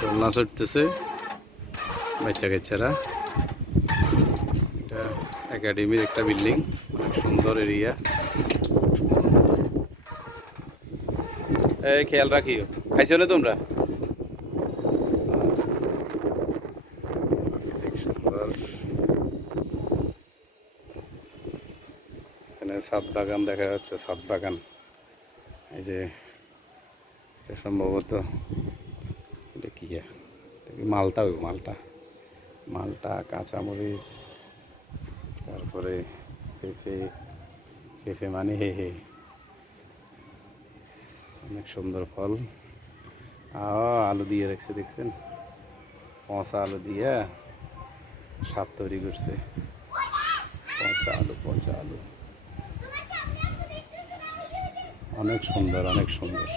দোলনা চড়তেছে বাচ্চা কাচ্চারা। এটা একাডেমির একটা বিল্ডিং অনেক সুন্দর এরিয়া। এই খেয়াল রাখিও। খাইছো না তোমরা? এখানে সাত বাগান দেখা যাচ্ছে সাত বাগান। এই যে সম্ভবত কি মালটা ওই মালটা। মালটা, কাঁচামরিচ, তারপরে পেঁপে পেঁপে মানে হে হে। অনেক সুন্দর ফল। আলু দিয়ে রাখছে, দেখছেন? পচা আলু দিয়ে স্বাদ তৈরি করছে। পচা আলু পচা আলু। অনেক সুন্দর অনেক সুন্দর।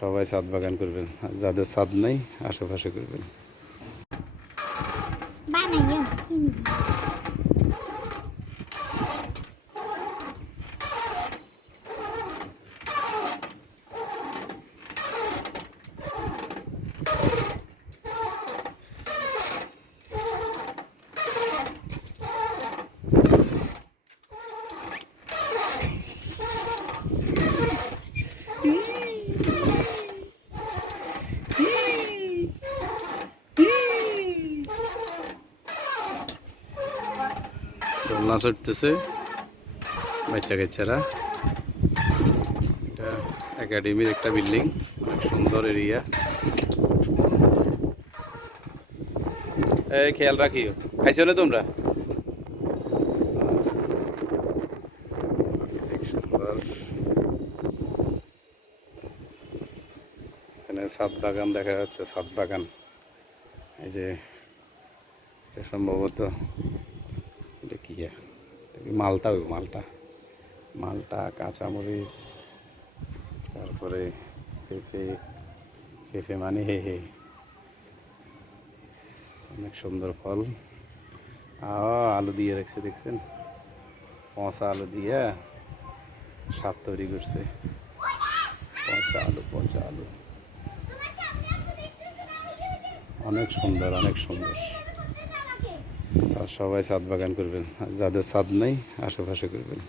সবাই ছাদ বাগান করবেন। যাদের ছাদ নেই আশেপাশে করবেন। দোলনা চড়তেছে বাচ্চা কাচ্চারা। এটা একাডেমির একটা বিল্ডিং। অনেক সুন্দর এরিয়া। এই খেয়াল রাখিও। খাইছো না তোমরা? এখানে সাত বাগান দেখা যাচ্ছে সাত বাগান। এই যে সম্ভবত কি মালটা ওই মালটা মালটা, কাঁচামরিচ, তারপরে পেঁপে পেঁপে মানে হে হে। অনেক সুন্দর ফল। আলু দিয়ে রাখছে, দেখছেন? পচা আলু দিয়ে স্বাদ তৈরি করছে। পচা আলু পচা আলু। অনেক সুন্দর অনেক সুন্দর। সবাই ছাদ বাগান করবেন যাদের ছাদ নেই আশেপাশে করবেন।